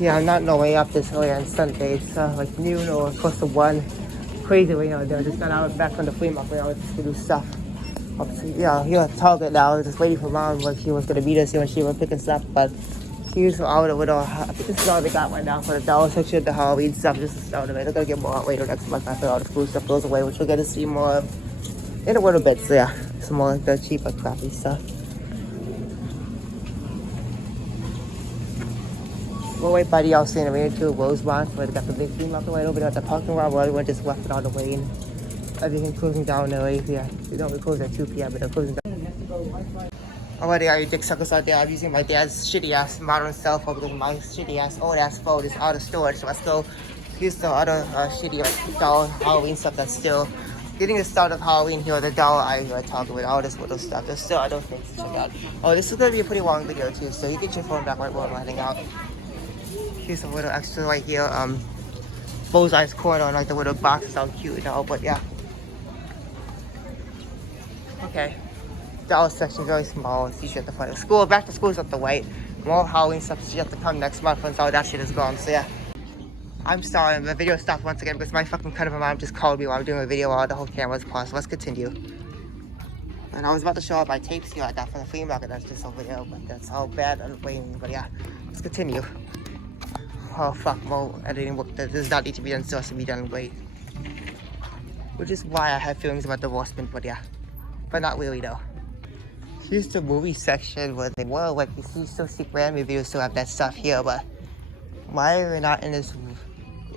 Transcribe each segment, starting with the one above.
Yeah, I'm not no way up this early on Sunday. It's like noon or close to 1. Crazy right now. They just got out back from the flea market. I was just to do stuff. Yeah, here at Target now. Just waiting for mom. Like she was gonna meet us here when she was picking stuff, but she's out with all. I think this is all they got right now for the dollar section, the Halloween stuff. Just the start of it. They're gonna get more out later next month after all the food stuff goes away, which we'll get to see more of in a little bit. So yeah, some more of the cheaper crappy stuff. We'll wait by the outside and ran to Rosemont where they got the big flea market right over there at the parking lot where everyone just left it on the way and everything closing down early. Yeah, they don't close at 2 p.m. but they're closing down. Already, are you dick suckers out there? I'm using my dad's shitty ass modern cell phone because my shitty ass old ass phone is out of storage. So I still use the other shitty like, doll Halloween stuff that's still getting the start of Halloween here. The doll I talking with all this little stuff. There's still other things to check out. Oh, this is gonna be a pretty long video too, so you can get your phone back right while I'm heading out. Here's a little extra right here. Bullseye's corner, like the little box is all cute and all, but yeah. Okay. Dollar section very small. It's usually at the front of school. Back to school is at the white. More Halloween stuff is yet to come next month once all that shit is gone. So yeah. I'm sorry, the video stopped once again because my fucking cut of a mom just called me while I'm doing a video while the whole camera was paused. So let's continue. And I was about to show up my tapes here I got from the flea market that's just over there, but that's all bad and waiting. But yeah, let's continue. Oh fuck, more editing work that does not need to be done, still has to be done great. Which is why I have feelings about divorcement, but yeah. But not really though. Here's the movie section where they were like, you see, still see brand reviews, still have that stuff here, but why are we not in this,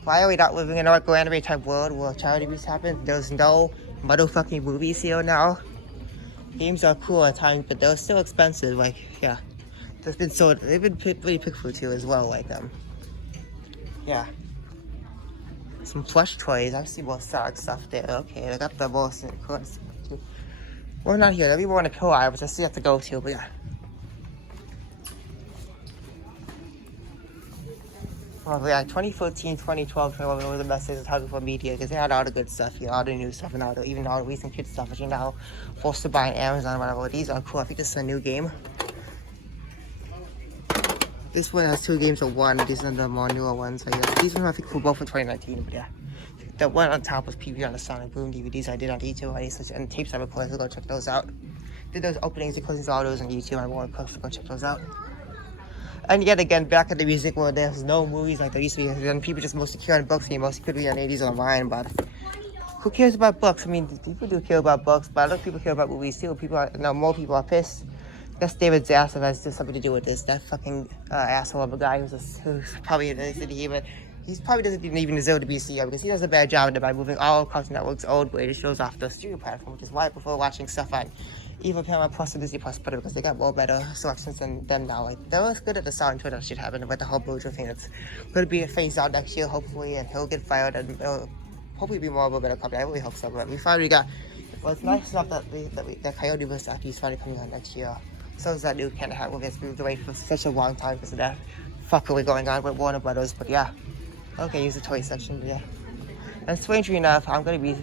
why are we not living in a like anime type world where charity movies happen? There's no motherfucking movies here now. Games are cool at times, but they're still expensive, like, yeah. They've been pretty pickful too as well, like, yeah. Some plush toys. I see more Sonic stuff there. Okay, I got the most in course. We're not here. There'll be more in the pill aisle, which I still have to go to, but yeah. Well, yeah, 2014, 2012, 2011 were the best days of talking for media because they had all the good stuff, you know, all the new stuff, and all the, even all the recent kid stuff, which you're now forced to buy on Amazon or whatever. These are cool. I think this is a new game. This one has 2 games of 1. These are the more newer ones. So yeah, these ones I think were both from 2019, but yeah. The one on top was PV on the Sonic Boom DVDs I did on YouTube and tapes I recorded, so go check those out. Did those openings and closings, all those on YouTube. I want to go check those out. And yet again, back in the music world, there's no movies like there used to be. And people just mostly care on books. Mostly could be on 80s online, but who cares about books? I mean, people do care about books, but other people care about movies too. More people are pissed. That's David Zaslav has something to do with this. That fucking asshole of a guy who's probably he probably doesn't even deserve to be CEO because he does a bad job by moving all Cartoon Network's old greatest shows off the studio platform, which is why I prefer watching stuff on either Paramount Plus or Disney Plus better because they got more better selections than them now. Like, they was good at the start until that shit happened with the whole Bojo thing. It's going to be a phase out next year, hopefully, and he'll get fired and it'll hopefully be more of a better company. I really hope so, but we finally got. Well, it's nice enough that Coyote vs. Acme is finally coming out next year. So is that new Canada hat movie that's moved away for such a long time because of that fuckery going on with Warner Brothers, but yeah. Okay, use the toy section, but yeah. And strangely enough, I'm gonna be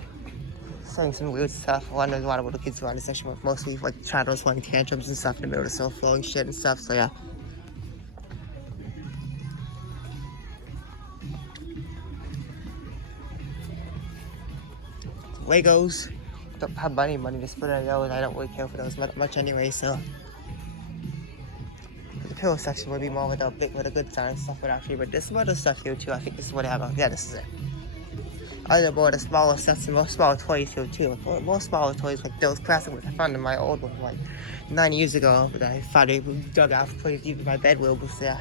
showing some weird stuff. One, there's a lot of little kids around the section with mostly like shadows, running tantrums and stuff in the middle of the flowing shit and stuff, so yeah. Legos. Don't have money to split on those. I don't really care for those much anyway, so. The pillow section would be more with a good sound stuff, but actually, but there's some other stuff here too. I think this is what I have. Yeah, this is it. Other more the smaller sets and more smaller toys here too. More smaller toys like those classic ones I found in my old one like 9 years ago, but I found it dug out pretty deep in my bedroom. Yeah.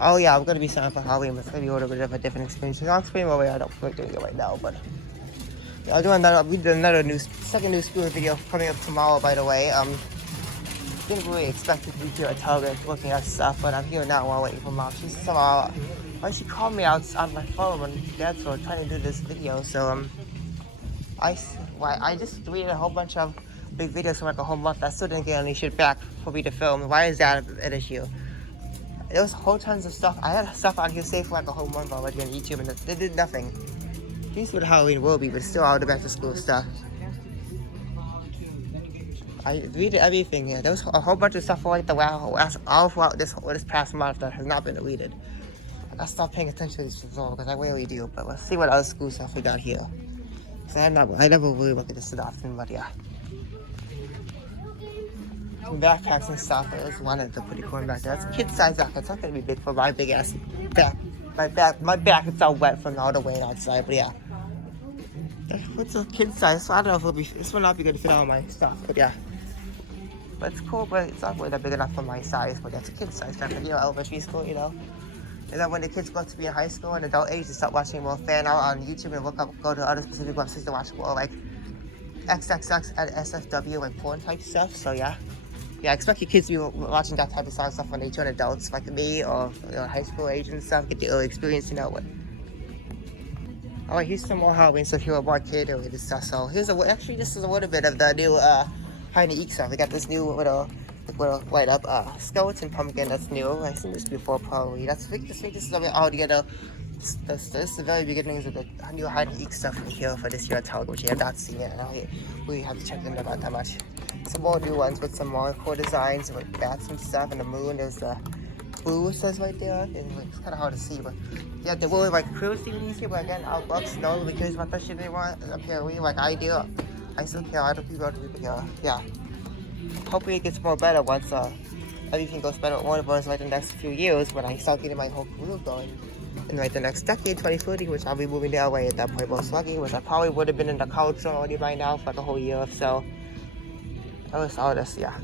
Oh yeah, I'm gonna be signing up for Halloween, but it's gonna be a little bit of a different experience. I'll explain why I don't feel like doing it right now, but I'll do another. We did another second new school video coming up tomorrow, by the way. Didn't really expect it to be here at Target looking at stuff, but I'm here now while waiting for mom. She called me out on my phone when Dad's were trying to do this video, so I just deleted a whole bunch of big videos for like a whole month. I still didn't get any shit back for me to film. Why is that an issue? There was whole tons of stuff. I had stuff on here saved for like a whole month already on YouTube, and they did nothing. Here's what Halloween will be, but still all the back to school stuff. I read everything here. There was a whole bunch of stuff for like the all throughout this past month that has not been deleted. I stopped paying attention to this before because I rarely do. But let's see what other school stuff we got here. So I never really look at this that often, but yeah. Some backpacks and stuff. There's one of the pretty cool back there. That's a kid size backpack. It's not gonna be big for my big ass back. My back is all wet from all the way outside, but yeah. What's a kid size? So I don't know if this will not be good to fit all my stuff, but yeah. But it's cool, but it's not really that big enough for my size, but that's a kid size backpack, elementary school, And then when the kids go to be in high school and adult age, they start watching more fan art on YouTube and go to other specific websites to watch more like XXX and SFW, like porn type stuff, so yeah. Yeah, I expect your kids to be watching that type of stuff when they turn adults, like me, or high school age and stuff, get the early experience, what. Alright, here's some more Halloween stuff here, more kid-related stuff. So here's actually this is a little bit of the new Hide and Eek stuff. We got this new little light up skeleton pumpkin that's new. I've seen this before probably. I think this is all together. This is the very beginnings of the new Hide and Eek stuff in here for this year at Target, which I have not seen it. I don't really have to check them out that much. Some more new ones with some more cool designs with bats and stuff, and the moon. There's the blue says right there, and it's kind of hard to see, but yeah, they really like cruise DVDs here, but again, our bucks know really cares about that shit they want. Apparently, like I do, I still care. I don't people care. Yeah. Hopefully, it gets more better once everything goes better with Warner Bros. Like the next few years when I start getting my whole career going. In like the next decade, 2030, which I'll be moving to LA at that point, most likely, which I probably would have been in the culture already by now for like a whole year or so. That was all this, yeah.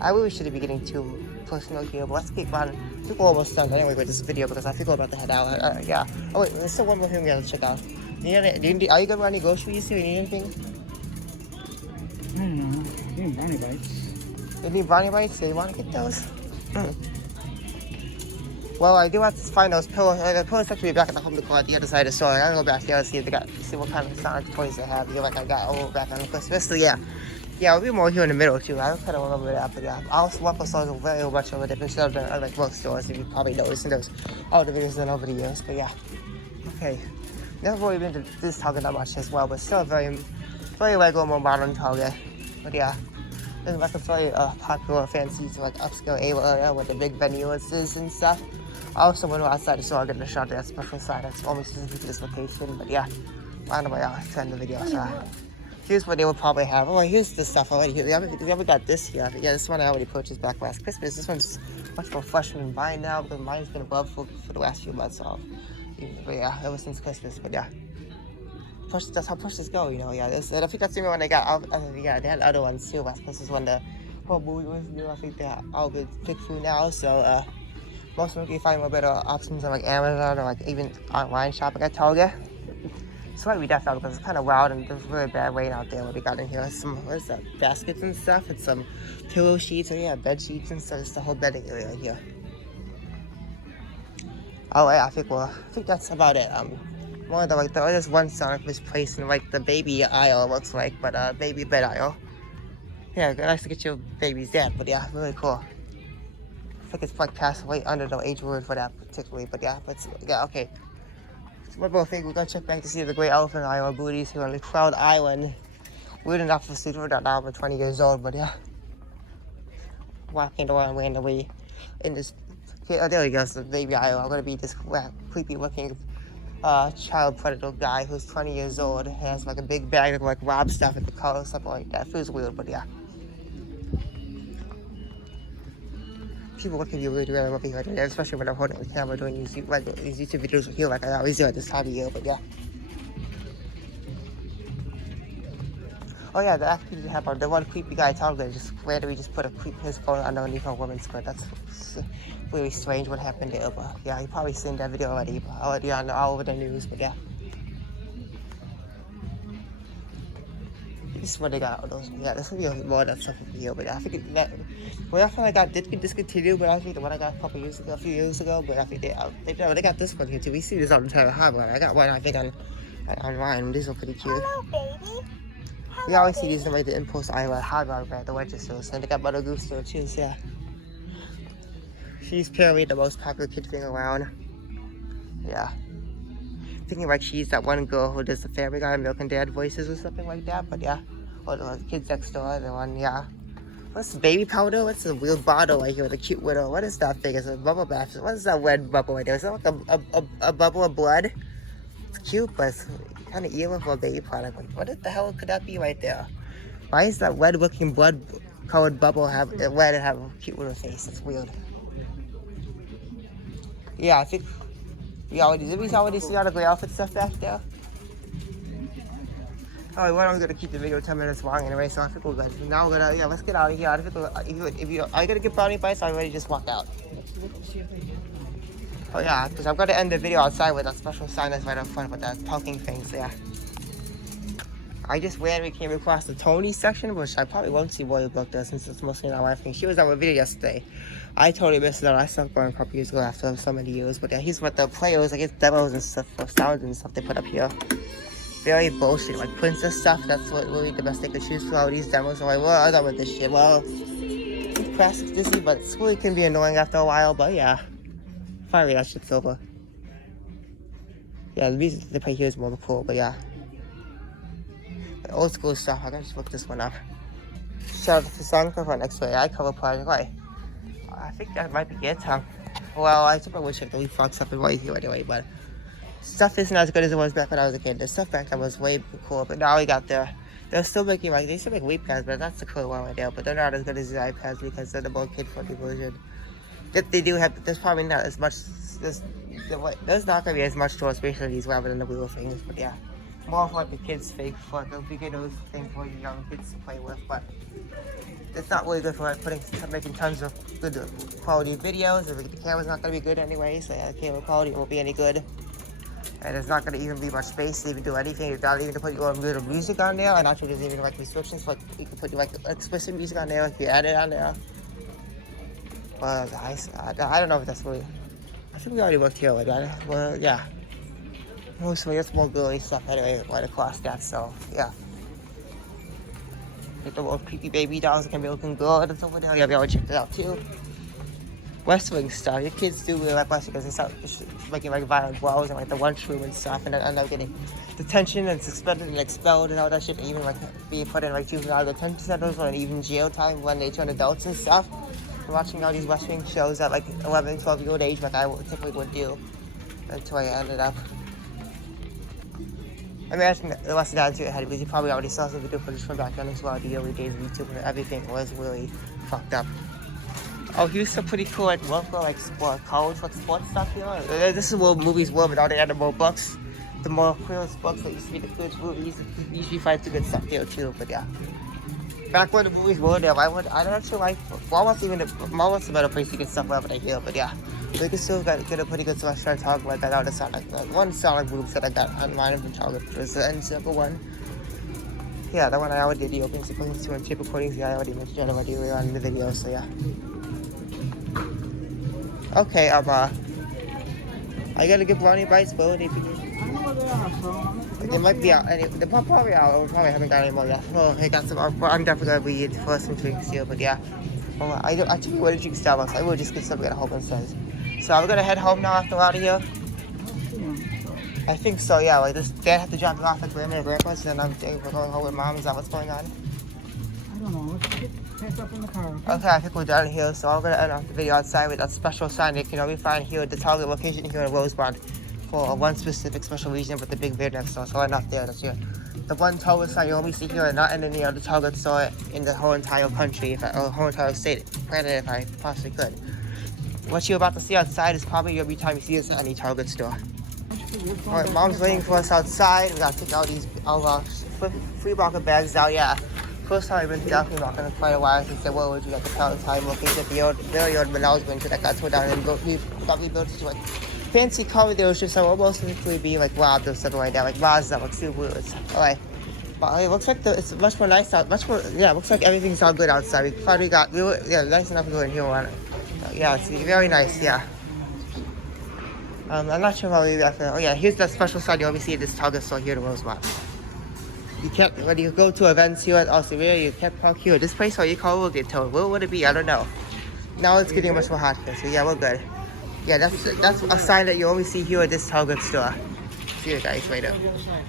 I really shouldn't be getting too personal here, but let's keep on. I think we're almost done anyway with this video because I think we're about to head out. Yeah. Oh wait, there's still one more thing we have to check out. Are you gonna run any groceries? Do you need anything? I don't know. I need brownie bites. You need brownie bites? Do you want to get those? Well, I do have to find those pillows. The pillows have to be back at the home decor at the other side of the store. I gotta go back there and see if see what kind of Sonic toys they have. Like I got all back on Christmas. So yeah. Yeah, I'll be more here in the middle too. I don't kind of remember that, but yeah. I also walk stores are very much of a different stores than like book stores, if you probably noticed in those all the videos done over the years. But yeah, okay. Never really been to this Target that much as well, but still a very regular, more modern Target. But yeah, it's like a very popular, fancy, like upscale area with the big venues and stuff. I also went outside the store getting a shot at that special side that's almost specific to this location. But yeah, find a way out to end the video. So. Here's what they will probably have. Oh, here's the stuff already. We haven't got this yet. Yeah, this one I already purchased back last Christmas. This one's much more fresh than mine now because mine's been above for the last few months. So, but yeah, ever since Christmas. But yeah, that's how pushes go, Yeah, I think that's the one I got. Yeah, they had other ones too. Last Christmas when the whole movie was new. I think they're all been picked through now. So, most of them can find more better options on like Amazon or like even online shopping at Target. So what we definitely because it's kind of wild and there's really bad rain out there. What we got in here, some baskets and stuff, and some pillow sheets, or yeah, bed sheets and stuff. It's the whole bedding area in here. Oh yeah, I think that's about it. One of the there's one Sonic was placed in like the baby aisle, it looks like, but baby bed aisle. Yeah, nice to get your baby's dad, but yeah, really cool. I think it's like past way under the age word for that particularly, but yeah, okay. One more thing, we're gonna check back to see the Great Elephant Island booties here on the Cloud Island. Weird enough to see we're not now, we're 20 years old, but yeah. Walking around randomly in this. Okay, oh, there he goes, the baby island. I'm gonna be this creepy looking child predator guy who's 20 years old. Has like a big bag of like rob stuff at the car or something like that. Feels weird, but yeah. People look at you really up here, especially when I'm holding the camera doing these YouTube videos here like I always do at this time of year, but yeah. Oh yeah, the activity happened. The one creepy guy talking just randomly just put his phone underneath a woman's skirt. That's really strange what happened there, but yeah, you probably seen that video already on all over the news, but yeah. This is what they got. This will be more of that stuff over here, but I think that I feel like I did get discontinued, but I think the one I got a few years ago, but I think they got this one here too. We see this on the Terra Harbor. I got one I think online. These are pretty cute. Hello, baby. We always see these in like the Impulse Iowa Harbor at the Winchester, and they got Mother Goose there too. So yeah, she's apparently the most popular kid thing around. Yeah. Thinking like she's that one girl who does the Family Guy Milk and Dad voices or something like that, but yeah, Or the kids next door, the one, yeah. What's the baby powder? What's the weird bottle right here with a cute widow? What is that thing? It's a bubble bath. What is that red bubble right there? Is that like a bubble of blood? It's cute, but it's kind of evil for a baby product. Like, what the hell could that be right there? Why is that red-looking blood-colored bubble have red and have a cute little face? It's weird. Yeah, I think did we already see all the gray outfit stuff back there? Oh, we're only gonna keep the video 10 minutes long anyway, so I think we're good. Now we're gonna, let's get out of here. I think if you are you gonna get brownie bites, or are you ready to just walk out? Oh yeah, because I'm gonna end the video outside with that special sign that's right up front with that talking thing, so yeah. I just randomly came across the Tony section, which I probably won't see Royal Book there since it's mostly not my thing. She was on a video yesterday. I totally missed it out. I stopped going a couple years ago after so many years, but yeah, he's with the players, like his demos and stuff, or sounds and stuff they put up here. Very bullshit, like princess stuff. That's what really the best they could choose for all these demos. I'm like, well, I'm done with this shit. Well, classic Disney, but it really can be annoying after a while. But yeah, finally that shit's over. Yeah, the music they play here is more cool, but yeah. The old school stuff. I gotta just look this one up. Shout out to Sanka for next way. I cover project. Wait, I think that might be it, huh? Well, I super wish I could leave Fox up and right here anyway, but. Stuff isn't as good as it was back when I was a kid. The stuff back then was way cool, but now we got they're still making, like, they still make Weeppads, but that's the cool one right there. But they're not as good as the iPads because they're the more kid-friendly version. If they do have, there's probably not as much, there's not going to be as much to us basically these rather than the wheel things, but yeah. More for like the kids' thing, for like the beginners thing for the young kids to play with, but it's not really good for like making tons of good quality videos. The camera's not going to be good anyway, so yeah, the camera quality won't be any good. And there's not going to even be much space to even do anything. You've got even to put your own little music on there. And actually, there's even like restrictions. Like you can put like explicit music on there, like you add it on there. Well, I don't know if that's really. I think we already looked here like that. Well, yeah. Mostly it's more girly stuff anyway, right across that. So yeah. Like the little creepy baby dolls that can be looking good and stuff like that. Yeah, we already checked it out too. West Wing stuff. Your kids do really like West Wing because they start making like violent blows and like the one true and stuff, and then end up getting detention and suspended and expelled and all that shit, and even like being put in like juvenile detention centers or even jail time when they turn adults and stuff. And watching all these West Wing shows at like 11, 12-year-old age, like I typically would do, until I ended up. I imagine the lesson down to your head because you probably already saw some video footage from back then as well, the early days of YouTube where everything was really fucked up. Oh, he was so pretty cool at local, like, college, like, sports stuff, you know? This is where movies were, but all the animal books. The more coolest books that used to be the coolest movies. You usually find some good stuff there, too, but yeah. Back when the movies were there, I don't actually like, Walmart's a better place to get stuff wherever they here, but yeah. We can still get a pretty good selection of Target, like, I got out of Sonic. Like, one Sonic movie that I got online from Target was the N-Circle one. Yeah, that one I already did the opening sequences to and tape recordings, yeah, I already mentioned it already earlier on in the video, so yeah. Okay, I gotta get brownie bites, but they might be out. They're probably out. We probably haven't got any more yet. Oh, I got some. I'm definitely gonna be for some drinks here, but yeah. Well, I took you to drink Starbucks. I will just get something at home instead. So we're gonna head home now after we're out of here. I think so. Yeah. Like this, Dad had to drop me off at Grandma and Grandpa's, and I'm thinking we're going home with Mom. Is that what's going on? I don't know. Let's get packed up in the car. Okay, I think we're done here, so I'm gonna end off the video outside with that special sign that you can only find here at the Target location here in Rosemont for one specific special region with the big beard next door. So I'm not there this year. The one Target sign you only see here and not in any other Target store in the whole entire country, or whole entire state, planet if I possibly could. What you're about to see outside is probably every time you see us at any Target store. Alright, Mom's waiting for us outside. We gotta take all these free bucket bags out, yeah. First time I've been definitely not in quite a while since I was at the Palatine location at the very old acknowledgement that got tore down and got rebuilt to like fancy car dealerships that will most likely be like robbed or something like that, like Mazda, like Subaru. Alright. But it looks like it's much more nice out, yeah, it looks like everything's all good outside. We finally got, nice enough to go in here on it. Yeah, it's very nice, yeah. I'm not sure if I'll leave that for, oh yeah, here's the special side you always see at this Target store here in Rosemont. You can't, when you go to events here at Alcevera, you can't park here. This place, all you call will get towed. Where would it be? I don't know. Now it's getting much more hot here, so yeah, we're good. Yeah, that's a sign that you only see here at this Target store. See you guys later.